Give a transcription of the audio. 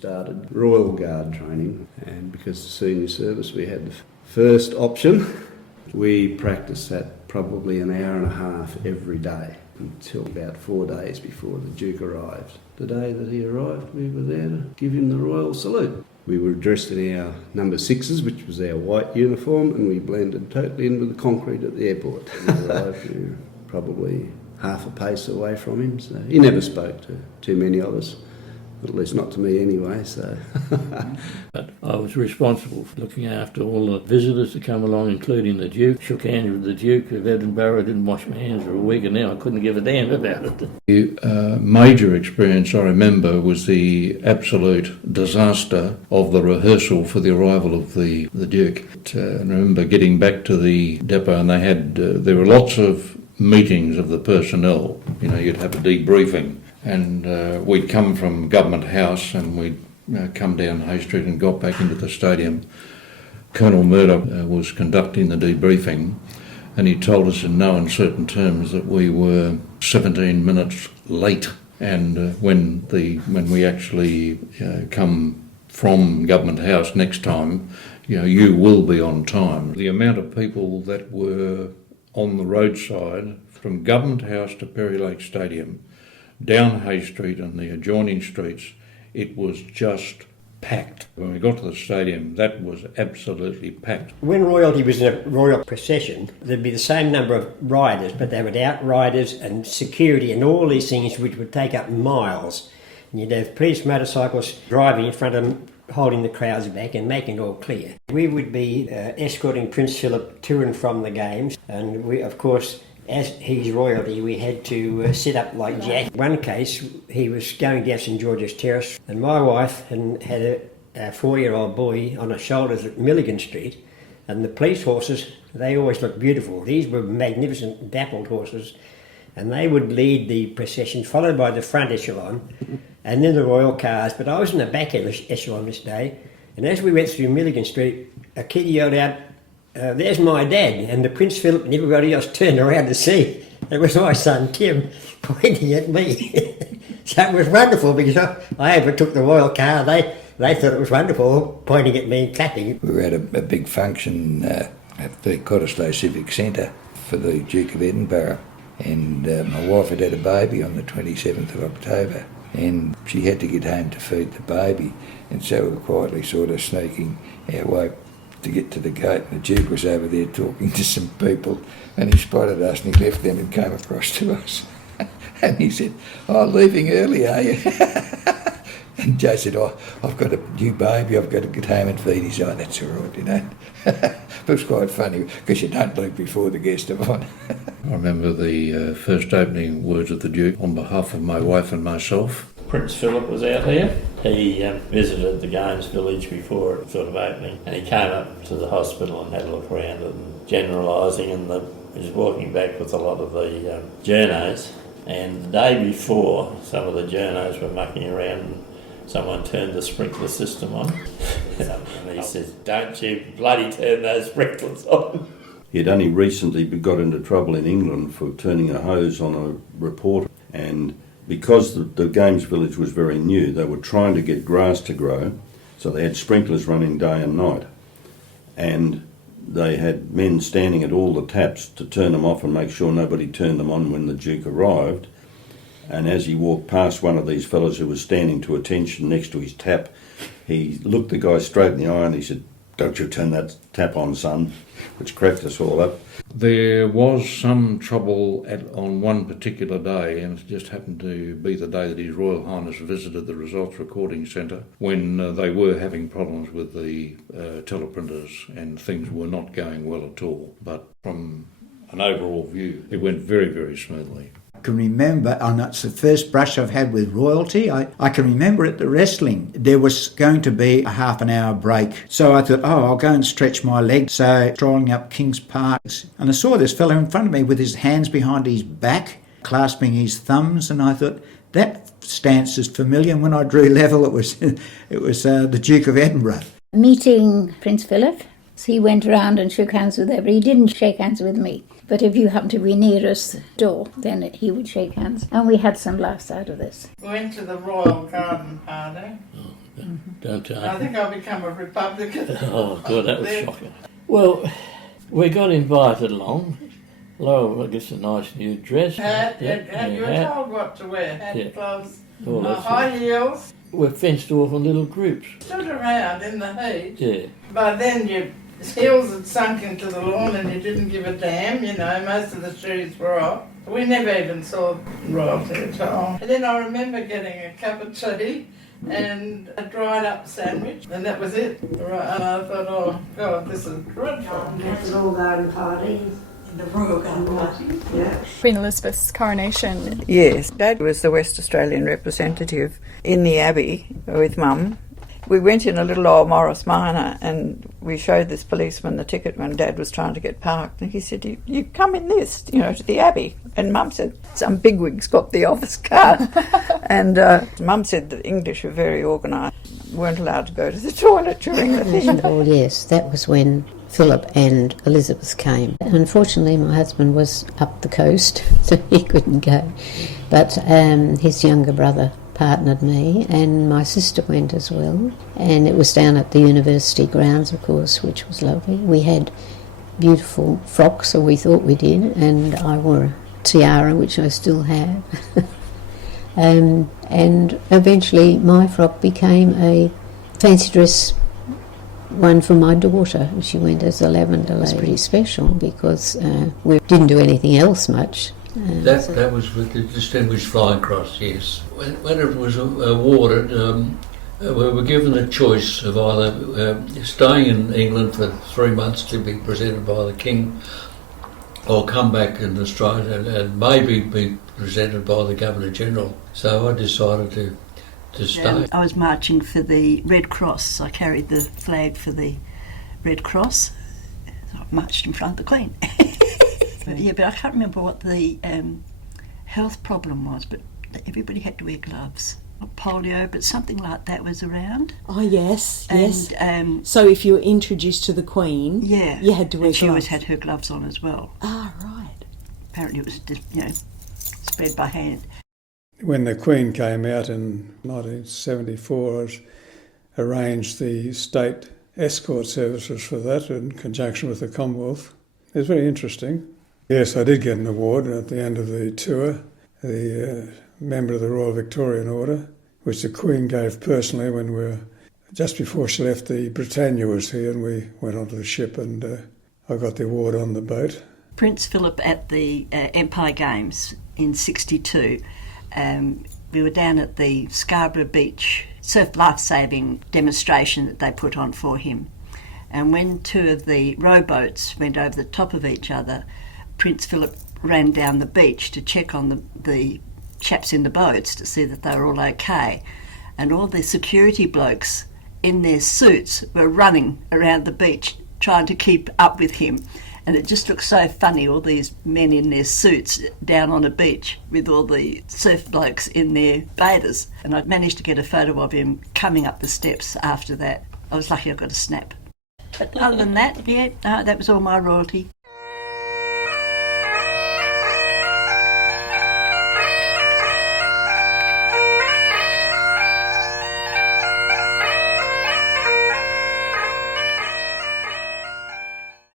started Royal Guard training, and because of senior service we had the first option. We practiced that probably an hour and a half every day until about 4 days before the Duke arrived. The day that he arrived, we were there to give him the royal salute. We were dressed in our number 6s, which was our white uniform, and we blended totally in with the concrete at the airport. We arrived, we were probably half a pace away from him, so he never spoke to too many of us. At least not to me anyway, so. But I was responsible for looking after all the visitors that come along, including the Duke. Shook hands with the Duke of Edinburgh, didn't wash my hands for a week, and now I couldn't give a damn about it. The major experience I remember was the absolute disaster of the rehearsal for the arrival of the Duke. I remember getting back to the depot, and they had there were lots of meetings of the personnel. You know, you'd have a debriefing. And we'd come from Government House and we'd come down Hay Street and got back into the stadium. Colonel Murdoch was conducting the debriefing, and he told us in no uncertain terms that we were 17 minutes late. And when we actually come from Government House next time, you will be on time. The amount of people that were on the roadside from Government House to Perry Lake Stadium, down Hay Street and the adjoining streets, it was just packed. When we got to the stadium, that was absolutely packed. When royalty was in a royal procession, there'd be the same number of riders, but they would outriders and security and all these things which would take up miles. And you'd have police motorcycles driving in front of them, holding the crowds back and making it all clear. We would be escorting Prince Phillip to and from the games, and we, of course, as he's royalty, we had to sit up like Jack. One case, he was going down St George's Terrace, and my wife had a 4-year-old boy on her shoulders at Milligan Street, and the police horses, they always looked beautiful. These were magnificent, dappled horses, and they would lead the procession, followed by the front echelon, and then the royal cars. But I was in the back echelon this day, and as we went through Milligan Street, a kid yelled out, "There's my dad," and the Prince Philip and everybody else turned around to see. It was my son Tim pointing at me. So it was wonderful because I overtook the royal car. They thought it was wonderful, pointing at me and clapping. We were at a big function at the Cottesloe Civic Centre for the Duke of Edinburgh, and my wife had a baby on the 27th of October, and she had to get home to feed the baby, and so we were quietly sort of sneaking our way to get to the gate, and the Duke was over there talking to some people, and he spotted us and he left them and came across to us. And he said, "Oh, leaving early, are you?" And Joe said, "Oh, I've got a new baby, I've got to get home and feed." He said, "Oh, that's all right, But it was quite funny because you don't leave before the guests are on. I remember the first opening words of the Duke on behalf of my wife and myself. Prince Philip was out here. He visited the Games Village before it sort of opening, and he came up to the hospital and had a look around it and generalising, and he was walking back with a lot of the journos, and the day before some of the journos were mucking around and someone turned the sprinkler system on. And he says, "Don't you bloody turn those sprinklers on." He'd only recently got into trouble in England for turning a hose on a reporter, and because the Games Village was very new, they were trying to get grass to grow, so they had sprinklers running day and night. And they had men standing at all the taps to turn them off and make sure nobody turned them on when the Duke arrived. And as he walked past one of these fellows who was standing to attention next to his tap, he looked the guy straight in the eye and he said, "Don't you turn that tap on, son," which cracked us all up. There was some trouble on one particular day, and it just happened to be the day that His Royal Highness visited the Results Recording Centre, when they were having problems with the teleprinters and things were not going well at all. But from an overall view, it went very, very smoothly. I can remember, and that's the first brush I've had with royalty. I can remember at the wrestling, there was going to be a half an hour break. So I thought, I'll go and stretch my legs. So strolling up King's Park, and I saw this fellow in front of me with his hands behind his back, clasping his thumbs, and I thought, that stance is familiar. And when I drew level, it was the Duke of Edinburgh. Meeting Prince Philip, he went around and shook hands with everybody. He didn't shake hands with me. But if you happened to be nearest the door, then he would shake hands. And we had some laughs out of this. We went to the Royal Garden Party don't you? I think I'll become a Republican. Oh, God, that was shocking. Well, we got invited along. Laura gets a nice new dress. Hat, Yeah, and you were hat. told what to wear. Hat, Yeah. gloves, All that high heels. We're fenced off in little groups. Stood around in the heat. Yeah. By then your heels had sunk into the lawn and you didn't give a damn, you know, most of the shoes were off. We never even saw royalty at all. And then I remember getting a cup of tea and a dried up sandwich, and that was it. Right, and I thought, oh God, this is dreadful. The Royal Garden Party. The Royal Garden Party, yeah. Queen Elizabeth's coronation. Yes, Dad was the West Australian representative in the Abbey with Mum. We went in a little old Morris Minor and we showed this policeman the ticket when Dad was trying to get parked, and he said, you come in this, to the Abbey. And Mum said, some bigwig's got the office car. And Mum said the English were very organised, weren't allowed to go to the toilet during the thing. Oh yes, that was when Phillip and Elisabeth came. Unfortunately, my husband was up the coast, so he couldn't go. But his younger brother partnered me, and my sister went as well. And it was down at the university grounds, of course, which was lovely. We had beautiful frocks, or we thought we did, and I wore a tiara, which I still have. And eventually my frock became a fancy dress one for my daughter. She went as a lavender lady. It was pretty special because we didn't do anything else much. That was with the Distinguished Flying Cross, yes. When it was awarded, we were given a choice of either staying in England for 3 months to be presented by the King, or come back in Australia and maybe be presented by the Governor-General. So I decided to stay. I was marching for the Red Cross. I carried the flag for the Red Cross. So I marched in front of the Queen. But I can't remember what the health problem was, but everybody had to wear gloves. Not polio, but something like that was around. Oh, yes, yes. And, so if you were introduced to the Queen, yeah, you had to wear gloves. She always had her gloves on as well. Ah, right. Apparently it was just, spread by hand. When the Queen came out in 1974, I arranged the state escort services for that in conjunction with the Commonwealth. It was very interesting. Yes, I did get an award at the end of the tour, the member of the Royal Victorian Order, which the Queen gave personally when we were, just before she left, the Britannia was here and we went onto the ship, and I got the award on the boat. Prince Phillip at the Empire Games in '62, we were down at the Scarborough Beach surf life-saving demonstration that they put on for him. And when two of the rowboats went over the top of each other, Prince Phillip ran down the beach to check on the chaps in the boats to see that they were all okay. And all the security blokes in their suits were running around the beach trying to keep up with him. And it just looked so funny, all these men in their suits down on a beach with all the surf blokes in their bathers. And I managed to get a photo of him coming up the steps after that. I was lucky I got a snap. But other than that, that was all my royalty.